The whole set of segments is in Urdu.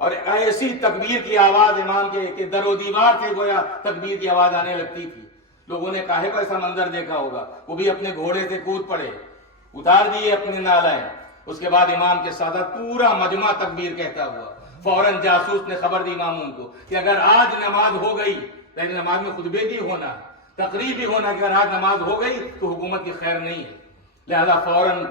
اور ایسی تکبیر کی آواز امام کے در و دیوار سے گویا تکبیر کی آواز آنے لگتی تھی. لوگوں نے کاہے کو ایسا منظر دیکھا ہوگا. وہ بھی اپنے گھوڑے سے کود پڑے, اتار دیے اپنے نالائیں. اس کے بعد امام کے ساتھ پورا مجمع تکبیر کہتا ہوا. فوراً جاسوس نے خبر دی اماموں کو کہ اگر آج نماز ہو گئی, یعنی نماز میں خطبے بھی ہونا, تقریر بھی ہونا, کہ اگر آج نماز ہو گئی تو حکومت کی خیر نہیں ہے. لہذا فوراً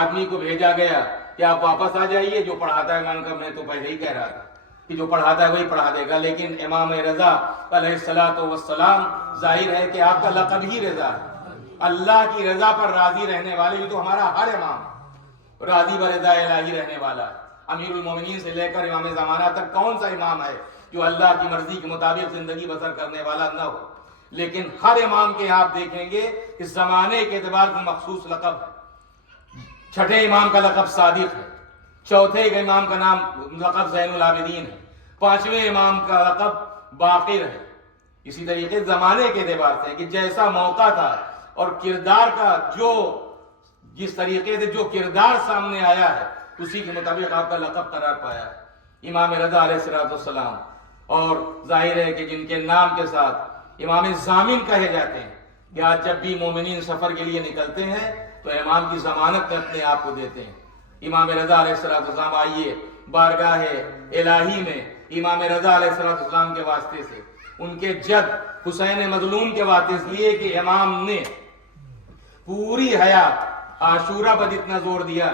آدمی کو بھیجا گیا کہ آپ واپس آ جائیے, جو پڑھاتا ہے امام کا, میں تو پہلے ہی کہہ رہا تھا کہ جو پڑھاتا ہے وہی پڑھا دے گا. لیکن امام رضا علیہ الصلوۃ والسلام, ظاہر ہے کہ آپ کا لقب ہی رضا ہے. اللہ کی رضا پر راضی رہنے والے, بھی تو ہمارا ہر امام راضی برضا الہی رہنے والا ہے. امیر المومنین سے لے کر امام زمانہ تک کون سا امام ہے جو اللہ کی مرضی کے مطابق زندگی بسر کرنے والا نہ ہو؟ لیکن ہر امام کے آپ دیکھیں گے کہ زمانے کے اعتبار سے مخصوص لقب ہے. چھٹے امام کا لقب صادق ہے, چوتھے امام کا نام لقب زین العابدین ہے, پانچویں امام کا لقب باقر ہے. اسی طریقے زمانے کے اعتبار سے کہ جیسا موقع تھا اور کردار کا جس طریقے سے جو کردار سامنے آیا ہے, اسی کے مطابق آپ کا لقب قرار پایا ہے امام رضا علیہ السلام. اور ظاہر ہے کہ جن کے نام کے ساتھ امام ضامن کہے جاتے ہیں, کہ آج جب بھی مومنین سفر کے لیے نکلتے ہیں تو امام کی ضمانت میں اپنے آپ کو دیتے ہیں. امام رضا علیہ السلام آئیے بارگاہ الہی میں امام رضا علیہ السلام کے واسطے سے, ان کے جد حسین مظلوم کے واسطے سے لیے کہ امام نے پوری حیات عاشورہ پر اتنا زور دیا,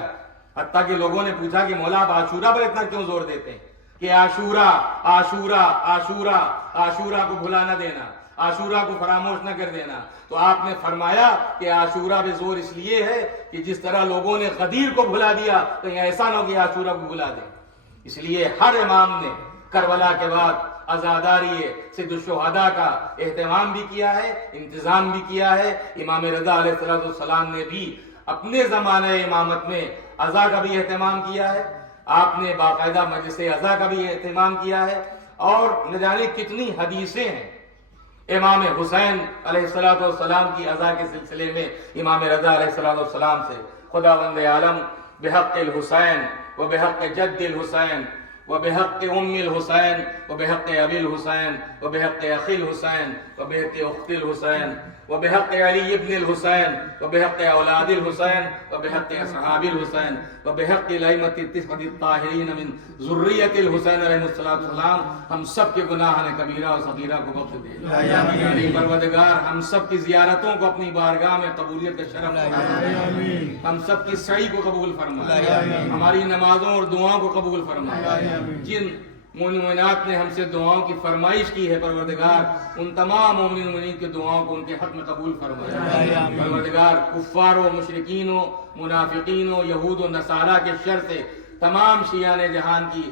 حتیٰ کہ لوگوں نے پوچھا کہ مولا آپ عاشورہ پر اتنا کیوں زور دیتے ہیں, کہ عاشورہ عاشورہ عاشورہ عاشورہ کو بھلا نہ دینا, عاشورہ کو فراموش نہ کر دینا. تو آپ نے فرمایا کہ عاشورہ پہ زور اس لیے ہے کہ جس طرح لوگوں نے غدیر کو بھلا دیا, کہیں ایسا نہ ہو کہ عاشورہ کو بھلا دیں. اس لیے ہر امام نے کربلا کے بعد عزاداری سید الشہداء کا اہتمام بھی کیا ہے, انتظام بھی کیا ہے. امام رضا علیہ السلام نے بھی اپنے زمانہ امامت میں عزا کا بھی اہتمام کیا ہے. آپ نے باقاعدہ مجلس عزا کا بھی اہتمام کیا ہے. اور نہ جانے کتنی حدیثیں ہیں امام حسین علیہ السلام کی عزا کے سلسلے میں امام رضا علیہ السلام سے. خداوند عالم بحق الحسین و بحق جد الحسین و بحق ام الحسین و بحق ابی الحسین و بحق اخی الحسین و بحق اخت الحسین و بحق علی ابن الحسین و بحق اولاد الحسین و بحق اصحاب الحسین و بحق الائمۃ التسعۃ الطاہرین من ذریۃ الحسین علیہ السلام, ہم سب کے گناہ کبیرہ و صغیرہ کو بخش دے. پروردگار ہم سب کی زیارتوں کو اپنی بارگاہ میں قبولیت کا شرف فرما, ہم سب کی سعی کو قبول فرما, ہماری نمازوں اور دعاؤں کو قبول فرما. جن مومنات نے ہم سے دعاؤں کی فرمائش کی ہے پروردگار, ان تمام مومنین کی دعاؤں کو ان کے حق میں قبول فرمایا. پروردگار کفار و مشرکین و منافقین و یہود و نصارہ کے شر سے تمام شیعان جہان کی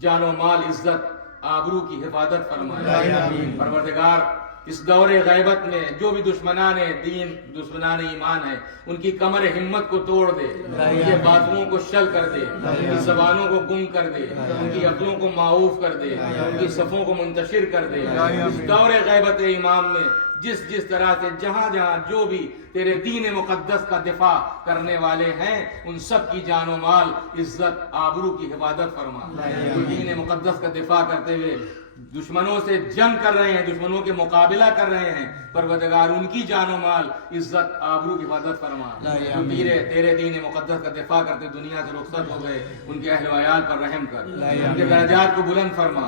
جان و مال, عزت, آبرو کی حفاظت فرمایا. پروردگار اس دور غیبت میں جو بھی دشمنان دین, دشمنان ایمان ہیں, ان کی کمر ہمت کو توڑ دے, ان کے بازوؤں کو شل کر دے, ان کی زبانوں کو گم کر دے, ان کی عقلوں کو معوف کر دے, ان کی صفوں کو منتشر کر دے. اس دور غیبت امام میں جس طرح سے جہاں جہاں جو بھی تیرے دین مقدس کا دفاع کرنے والے ہیں, ان سب کی جان و مال, عزت, آبرو کی حفاظت فرما. جو دین مقدس کا دفاع کرتے ہوئے دشمنوں سے جنگ کر رہے ہیں, دشمنوں کے مقابلہ کر رہے ہیں, پروردگار ان کی جان و مال, عزت, آبرو کی حفاظت فرما. جو تیرے دین مقدس کا دفاع کرتے دنیا سے رخصت ہو گئے, ان کے اہل و عیال پر رحم کر, ان کے درجات کو بلند فرما.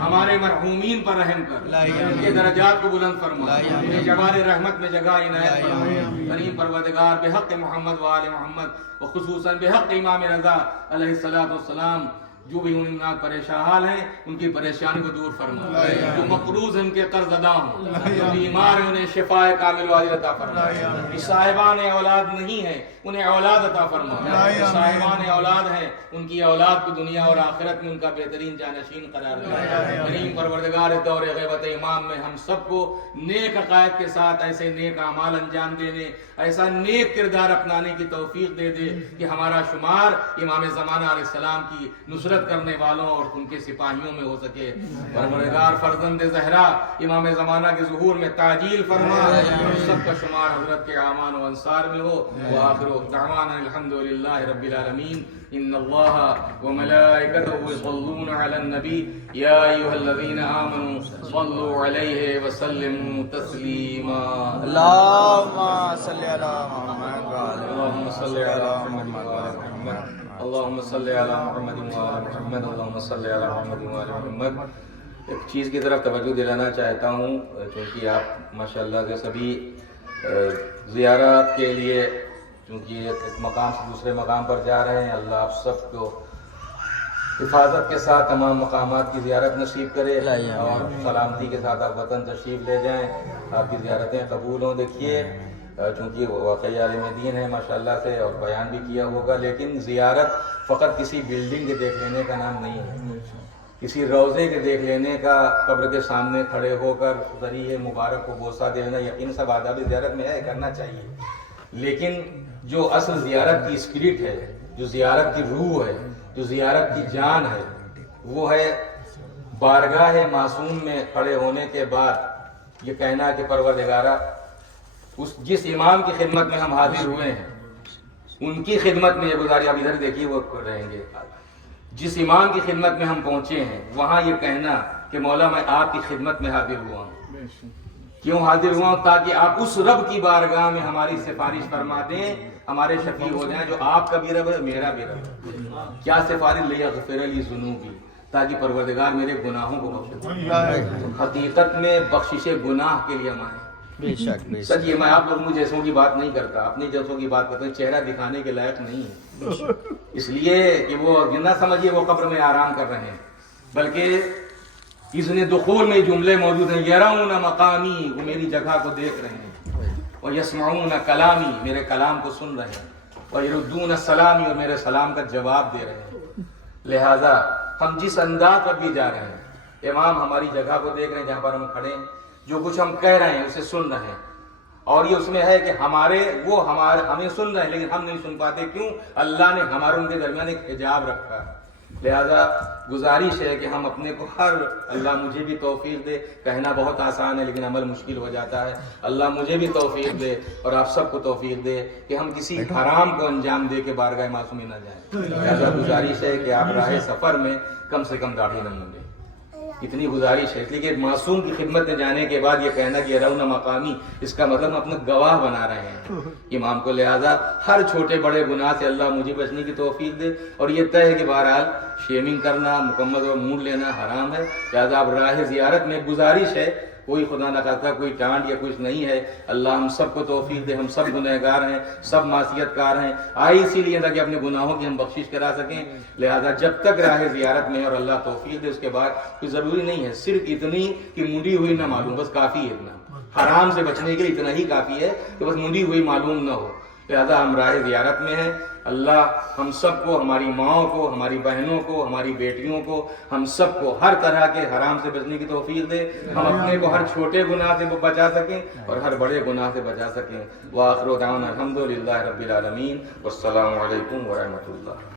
ہمارے مرحومین پر رحم کر, ان کے درجات کو بلند فرما, انہیں جوار رحمت میں جگہ عنایت فرما. کریم پروردگار بحق محمد و آل محمد و خصوصاً بحق امام رضا علیہ السلام, جو بھی ان پریشان حال ہیں ان کی پریشانی کو دور فرما. جو مقروض ہیں ان کے قرض ادا ہوں, جو بیمار ہیں انہیں شفاء کامل و عاجل عطا فرما. جو صاحبان اولاد نہیں ہیں انہیں اولاد عطا فرما. جو صاحبان اولاد ہیں ان کی اولاد کو دنیا اور آخرت میں ان کا بہترین جانشین قرار دے. کریم پروردگار اس دور غیبت امام میں ہم سب کو نیک عقائد کے ساتھ ایسے نیک اعمال انجام دینے, ایسا نیک کردار اپنانے کی توفیق دے دے کہ ہمارا شمار امام زمانہ علیہ السلام کی نصرت ہجرت کرنے والوں اور ان کے سپاہیوں میں ہو سکے. پروردگار فرزند زہرا امام زمانہ کے ظہور میں تعجیل فرما, ہم سب کا شمار حضرت کے اعوان و انصار میں ہو. وآخر دعوانا الحمدللہ رب العالمین. ان اللہ وملائکتہ یصلون علی النبی یا ایھا الذین آمنوا صلوا علیہ وسلموا تسلیما. اللهم صل على محمد وعلى اللهم صل على محمد وعلى محمد. اللهم صل على محمد وعلى محمد. اللهم صل على محمد وعلى محمد. ایک چیز کی طرف توجہ دلانا چاہتا ہوں, چونکہ آپ ماشاءاللہ سے سبھی زیارت کے لیے چونکہ ایک مقام سے دوسرے مقام پر جا رہے ہیں, اللہ آپ سب کو حفاظت کے ساتھ تمام مقامات کی زیارت نصیب کرے اور سلامتی کے ساتھ آپ وطن تشریف لے جائیں, آپ کی زیارتیں قبول ہوں. دیکھیے چونکہ واقعی عالم دین ہے ماشاءاللہ سے اور بیان بھی کیا ہوگا, لیکن زیارت فقط کسی بلڈنگ کے دیکھ لینے کا نام نہیں ہے, کسی روضے کے دیکھ لینے کا, قبر کے سامنے کھڑے ہو کر ذریعہ مبارک کو بوسہ دینا, یقین سب آداب زیارت میں ہے, کرنا چاہیے. لیکن جو اصل زیارت کی اسپرٹ ہے, جو زیارت کی روح ہے, جو زیارت کی جان ہے, وہ ہے بارگاہ معصوم میں کھڑے ہونے کے بعد یہ کہنا کہ پروردگارہ جس امام کی خدمت میں ہم حاضر ہوئے ہیں ان کی خدمت میں یہ گزاری, آپ ادھر دیکھیے وہ رہیں گے, جس امام کی خدمت میں ہم پہنچے ہیں وہاں یہ کہنا کہ مولا میں آپ کی خدمت میں حاضر ہوا ہوں. کیوں حاضر ہوا ہوں؟ تاکہ آپ اس رب کی بارگاہ میں ہماری سفارش فرما دیں, ہمارے شفیع ہو جائیں, جو آپ کا بھی رب ہے میرا بھی رب ہے. کیا سفارش؟ لیغفر لی ذنوبی, تاکہ پروردگار میرے گناہوں کو بخش دے. حقیقت میں بخشش گناہ کے لیے ہم آئے. بے شک بے سر یہ میں آپ لوگوں جیسوں کی بات نہیں کرتا, اپنی جیسوں کی بات کرتا ہوں, چہرہ دکھانے کے لائق نہیں ہے, اس لیے کہ وہ نہ سمجھیے وہ قبر میں آرام کر رہے ہیں, بلکہ اذن دخول میں جملے موجود ہیں, یرون مقامی, وہ میری جگہ کو دیکھ رہے ہیں, اور یسمعون کلامی, میرے کلام کو سن رہے ہیں, اور یردون السلامی, اور میرے سلام کا جواب دے رہے ہیں. لہذا ہم جس انداز پر بھی جا رہے ہیں, امام ہماری جگہ کو دیکھ رہے ہیں جہاں پر ہم کھڑے ہیں, جو کچھ ہم کہہ رہے ہیں اسے سن رہے ہیں, اور یہ اس میں ہے کہ ہمیں سن رہے ہیں لیکن ہم نہیں سن پاتے. کیوں؟ اللہ نے ہمارے ان کے درمیان ایک حجاب رکھا ہے. لہذا گزارش ہے کہ ہم اپنے کو اللہ مجھے بھی توفیق دے, کہنا بہت آسان ہے لیکن عمل مشکل ہو جاتا ہے. اللہ مجھے بھی توفیق دے اور آپ سب کو توفیق دے کہ ہم کسی حرام کو انجام دے کے بارگاہ معصومی نہ جائیں. لہذا گزارش ہے کہ آپ راہ سفر میں کم سے کم داڑھی نہ مونڈیں, اتنی گزارش ہے. اس لیے کہ معصوم کی خدمت میں جانے کے بعد یہ کہنا کہ یرون مقامی, اس کا مطلب ہم اپنا گواہ بنا رہے ہیں امام کو. لہذا ہر چھوٹے بڑے گناہ سے اللہ مجھے بچنے کی توفیق دے. اور یہ طے ہے کہ بہرحال شیمنگ کرنا, مکمل اور موڈ لینا حرام ہے. لہذا اب راہ زیارت میں گزارش ہے, کوئی خدا نہ خاصہ کوئی ٹانٹ یا کچھ نہیں ہے, اللہ ہم سب کو توفیق دے. ہم سب گنہگار ہیں, سب معصیت کار ہیں, آئے اسی لیے تاکہ اپنے گناہوں کی ہم بخشش کرا سکیں. لہذا جب تک راہ زیارت میں اور اللہ توفیق دے, اس کے بعد کوئی ضروری نہیں ہے صرف اتنی کہ منڈی ہوئی نہ معلوم, بس کافی ہے اتنا. حرام سے بچنے کے لیے اتنا ہی کافی ہے کہ بس منڈی ہوئی معلوم نہ ہو. لہذا ہم راہ زیارت میں ہیں. اللہ ہم سب کو, ہماری ماؤں کو, ہماری بہنوں کو, ہماری بیٹیوں کو, ہم سب کو ہر طرح کے حرام سے بچنے کی توفیق دے. ہم اپنے کو ہر چھوٹے گناہ سے بچا سکیں اور ہر بڑے گناہ سے بچا سکیں. وآخر دعوانا الحمدللہ رب العالمین, والسلام علیکم ورحمۃ اللہ.